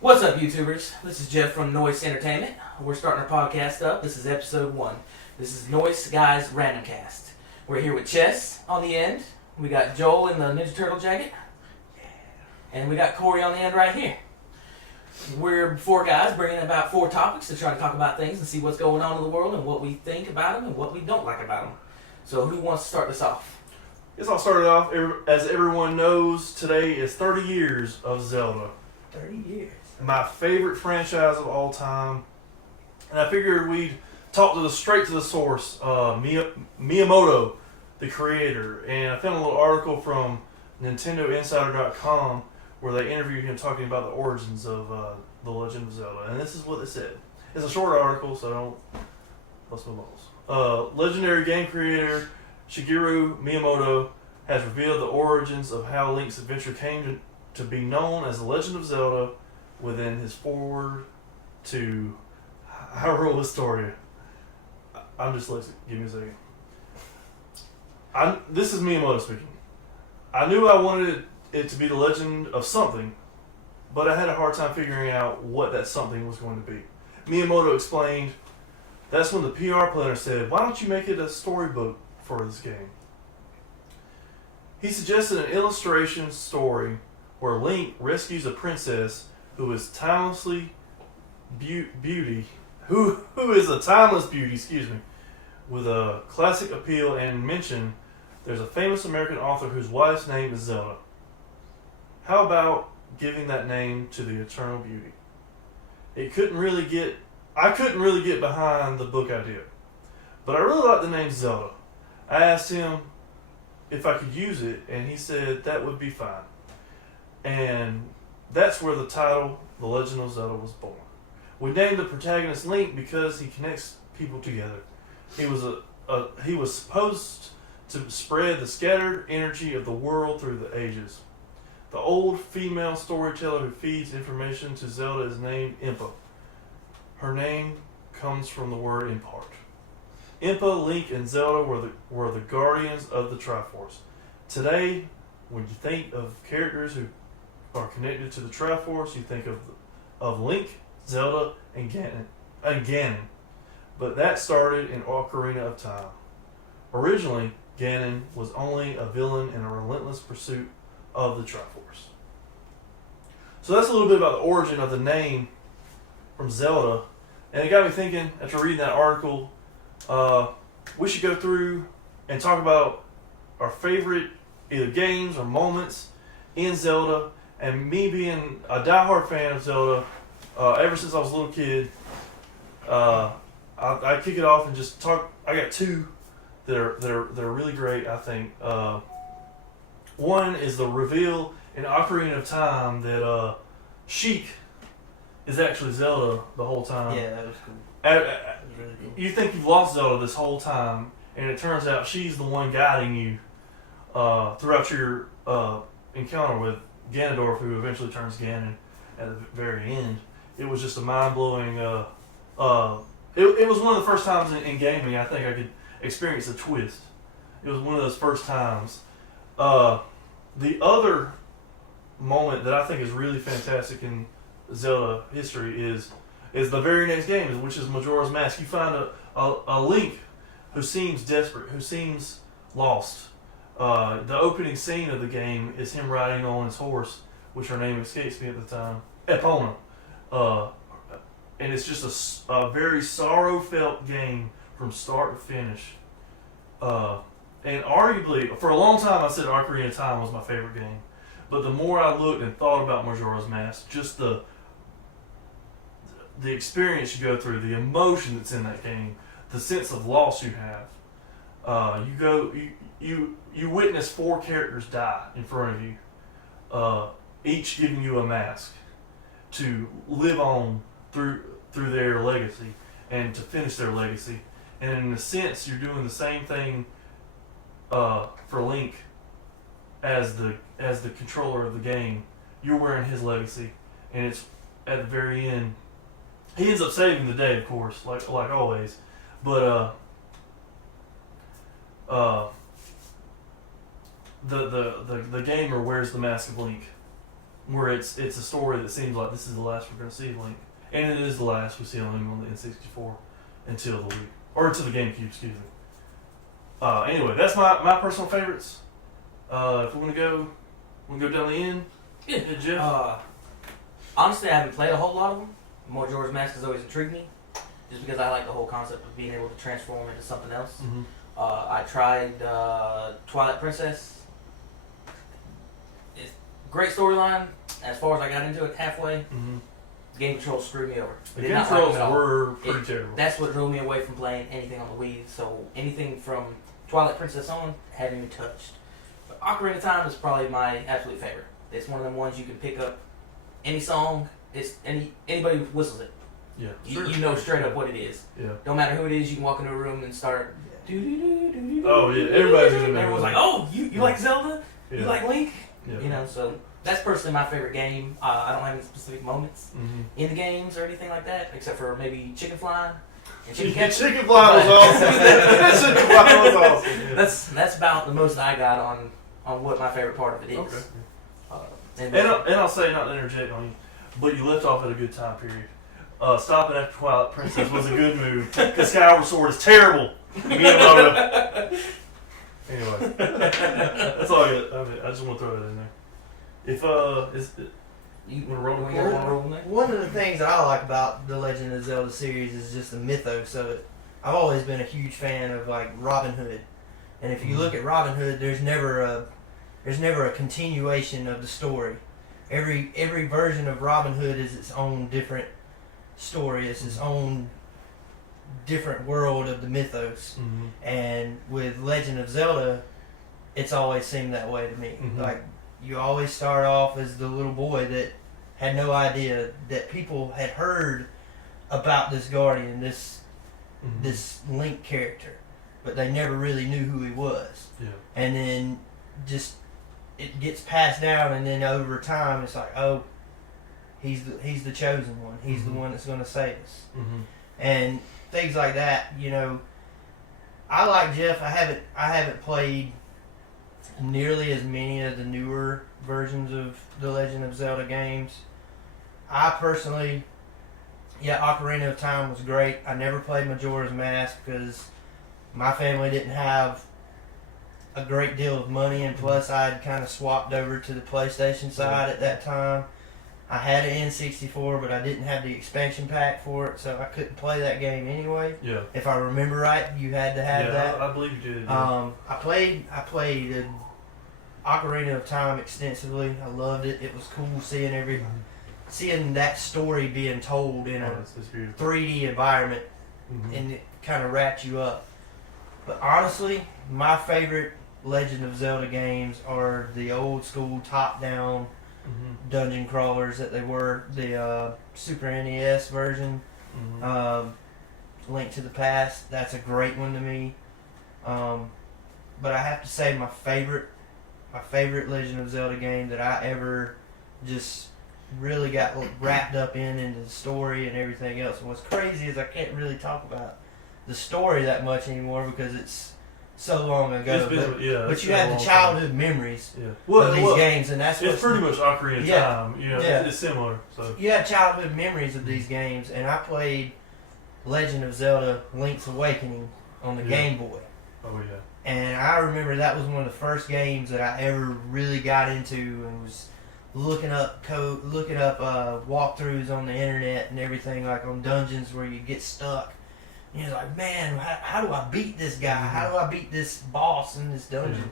What's up, YouTubers? This is Jeff from Noice Entertainment. We're starting our podcast up. This is episode 1. This is Noice Guys Randomcast. We're here with Chess on the end. We got Joel in the Ninja Turtle jacket. And we got Corey on the end right here. We're 4 guys bringing about 4 topics to try to talk about things and see what's going on in the world and what we think about them and what we don't like about them. So who wants to start this off? Guess I'll start it off. As everyone knows, today is 30 years of Zelda. 30 years. My favorite franchise of all time. And I figured we'd talk straight to the source, Miyamoto, the creator. And I found a little article from NintendoInsider.com where they interviewed him talking about the origins of The Legend of Zelda. And this is what they said. It's a short article, so don't bust my balls. Legendary game creator Shigeru Miyamoto has revealed the origins of how Link's adventure came to be known as The Legend of Zelda within his forward to Hyrule Historia. I'm dyslexic. Give me a second. This is Miyamoto speaking. I knew I wanted it to be the legend of something, but I had a hard time figuring out what that something was going to be. Miyamoto explained, that's when the PR planner said, why don't you make it a storybook for this game? He suggested an illustration story where Link rescues a princess who is timelessly beauty, who is a timeless beauty, with a classic appeal, and mention there's a famous American author whose wife's name is Zelda. How about giving that name to the eternal beauty? I couldn't really get behind the book idea, but I really like the name Zelda. I asked him if I could use it, and he said that would be fine. And that's where the title, The Legend of Zelda, was born. We named the protagonist Link because he connects people together. He was supposed to spread the scattered energy of the world through the ages. The old female storyteller who feeds information to Zelda is named Impa. Her name comes from the word impart. Impa, Link, and Zelda were the guardians of the Triforce. Today, when you think of characters who are connected to the Triforce, you think of Link, Zelda, and Ganon. But that started in Ocarina of Time. Originally, Ganon was only a villain in a relentless pursuit of the Triforce. So that's a little bit about the origin of the name from Zelda. And it got me thinking, after reading that article, we should go through and talk about our favorite either games or moments in Zelda. And me being a diehard fan of Zelda, ever since I was a little kid, I kick it off and just talk. I got 2 that are really great, I think. One is the reveal in Ocarina of Time that Sheik is actually Zelda the whole time. Yeah, that was cool. That was really cool. You think you've lost Zelda this whole time, and it turns out she's the one guiding you throughout your encounter with Ganondorf, who eventually turns Ganon at the very end. It was just a mind-blowing... it was one of the first times in gaming I think I could experience a twist. It was one of those first times. The other moment that I think is really fantastic in Zelda history is the very next game, which is Majora's Mask. You find a Link who seems desperate, who seems lost. The opening scene of the game is him riding on his horse, which her name escapes me at the time, Epona. And it's just a very sorrow-felt game from start to finish. And arguably, for a long time I said Ocarina of Time was my favorite game. But the more I looked and thought about Majora's Mask, just the experience you go through, the emotion that's in that game, the sense of loss you have. You witness 4 characters die in front of you, each giving you a mask to live on through their legacy and to finish their legacy. And in a sense, you're doing the same thing for Link as the controller of the game. You're wearing his legacy, and it's at the very end. He ends up saving the day, of course, like always. But the gamer wears the mask of Link, where it's a story that seems like this is the last we're going to see of Link, and it is the last we see of Link on the N64 until the Wii or until the GameCube. Excuse me. Anyway, that's my personal favorites. If we want to go down the end. Yeah. Jeff. Honestly, I haven't played a whole lot of them. Majora's Mask has always intrigued me, just because I like the whole concept of being able to transform into something else. Mm-hmm. I tried Twilight Princess. It's great storyline. As far as I got into it, halfway, game controls screwed me over. The game controls were pretty terrible. That's what drove me away from playing anything on the Wii. So anything from Twilight Princess on, haven't even touched. But Ocarina of Time is probably my absolute favorite. It's one of them ones you can pick up any song. It's anybody whistles it. Yeah, You know straight up what it is. Yeah. No matter who it is, you can walk into a room and start. Oh yeah, everybody's gonna know. Everyone's like, "Oh, you like Zelda? Yeah. You like Link?" Yeah. You know, so that's personally my favorite game. I don't have any specific moments in the games or anything like that, except for maybe chicken flying and chicken catching. Chicken fly was awesome. Chicken fly was awesome. Yeah. That's about the most I got on what my favorite part of it is. Okay. And I'll say, not to interject on you, but you left off at a good time period. Stopping after Twilight Princess was a good move, because Skyward Sword is terrible. Anyway, that's all I got. I just want to throw it in there. If you want to roll when the you card? want to roll in there? One of the things that I like about the Legend of Zelda series is just the mythos of it. I've always been a huge fan of like Robin Hood, and if you look at Robin Hood, there's never a continuation of the story. Every version of Robin Hood is its own different story. It's its own different world of the mythos. And with Legend of Zelda, it's always seemed that way to me. Like, you always start off as the little boy that had no idea that people had heard about this guardian, this Link character, but they never really knew who he was. Yeah. And then just it gets passed down, and then over time it's like, oh, he's the chosen one. He's the one that's going to save us. And things like that. You know, I like Jeff. I haven't played nearly as many of the newer versions of the Legend of Zelda games. I personally, Ocarina of Time was great. I never played Majora's Mask because my family didn't have a great deal of money, and plus I'd kind of swapped over to the PlayStation side at that time. I had an N64, but I didn't have the expansion pack for it, so I couldn't play that game anyway. Yeah. If I remember right, you had to have that. I believe you did. Yeah. I played Ocarina of Time extensively. I loved it. It was cool seeing that story being told in a It's beautiful. 3D environment, and it kind of wrapped you up. But honestly, my favorite Legend of Zelda games are the old school top-down dungeon crawlers that they were. The Super NES version, Link to the Past, that's a great one to me. But I have to say my favorite Legend of Zelda game that I ever just really got wrapped up into the story and everything else. And what's crazy is I can't really talk about the story that much anymore because it's so long ago. But you have the childhood memories of these games, and that's it's pretty much Ocarina of Time. You know, it's similar. So you have childhood memories of these games, and I played Legend of Zelda: Link's Awakening on the Game Boy. Oh yeah. And I remember that was one of the first games that I ever really got into, and was looking up walkthroughs on the internet and everything, like on dungeons where you get stuck. And you're like, man, how do I beat this guy? How do I beat this boss in this dungeon?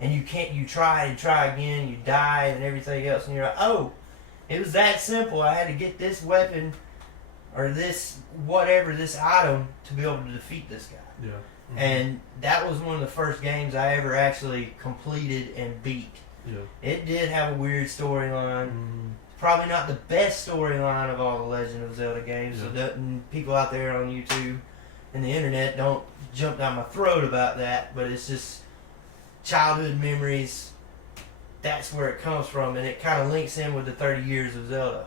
And you can't. You try and try again. You die and everything else, and you're like, oh, it was that simple. I had to get this weapon or this item to be able to defeat this guy. Yeah. And that was one of the first games I ever actually completed and beat. Yeah. It did have a weird storyline. Probably not the best storyline of all the Legend of Zelda games. So people out there on YouTube and the internet don't jump down my throat about that. But it's just childhood memories. That's where it comes from, and it kind of links in with the 30 years of Zelda.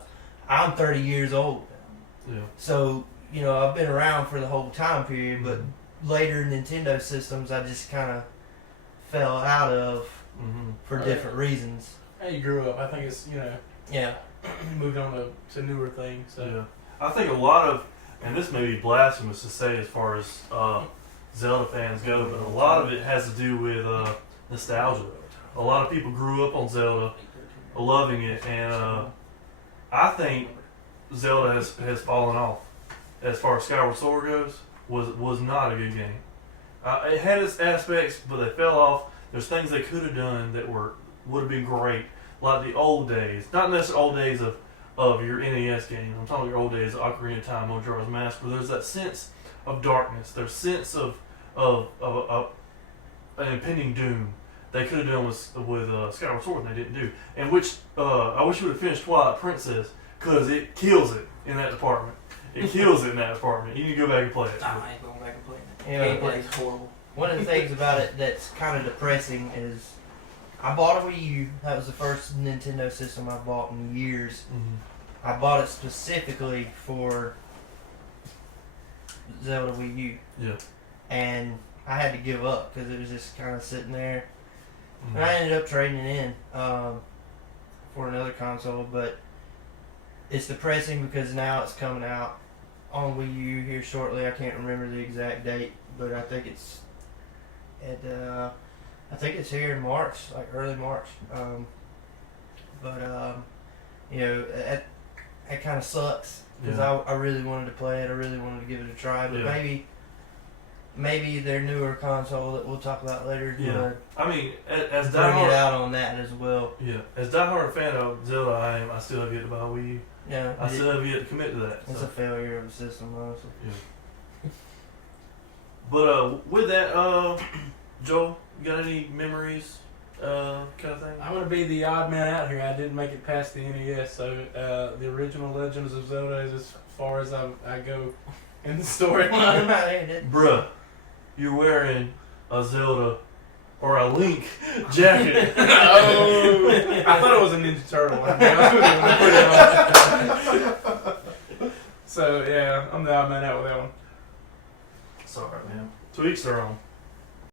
I'm 30 years old now. Yeah. So, you know, I've been around for the whole time period, but later Nintendo systems I just kind of fell out of for different reasons. How you grew up, I think it's, you know, Yeah. moved on to newer things. So. Yeah. I think a lot of, and this may be blasphemous to say as far as Zelda fans go, but a lot of it has to do with nostalgia. A lot of people grew up on Zelda, loving it, and I think Zelda has fallen off as far as Skyward Sword goes. Was not a good game. It had its aspects, but they fell off. There's things they could have done that would have been great, like the old days. Not necessarily old days of your NES games. I'm talking your old days of Ocarina of Time, Majora's Mask, where there's that sense of darkness. There's sense of an impending doom. They could have done with Skyward Sword, and they didn't do. And which I wish you would have finished Twilight Princess, because it kills it in that department. It kills it in that department. You need to go back and play it. Nah, I ain't going back and playing it. Yeah, Gameplay's horrible. one of the things about it that's kind of depressing is I bought a Wii U. That was the first Nintendo system I bought in years. Mm-hmm. I bought it specifically for Zelda Wii U. Yeah. And I had to give up because it was just kind of sitting there. Mm-hmm. And I ended up trading it in for another console, but it's depressing because now it's coming out on Wii U here shortly. I can't remember the exact date, but I think it's here in March, like early March. You know, it kind of sucks because I really wanted to play it. I really wanted to give it a try, but maybe their newer console that we'll talk about later. Yeah. I mean, as bring it diehard, out on that as well. yeah, as diehard fan of Zelda I am, I still have yet to buy a Wii U. Yeah, I still have yet to commit to that. it's So. a failure of the system, honestly. Yeah. But with that, Joel, you got any memories, kind of thing? I'm gonna be the odd man out here. I didn't make it past the NES, so the original Legends of Zelda is as far as I go in the storyline. Bruh, you're wearing a Zelda or a Link jacket. Oh, I thought it was a Ninja Turtle. I was pretty on. So yeah, I'm the odd man out with that one. Sorry, man. To each their own.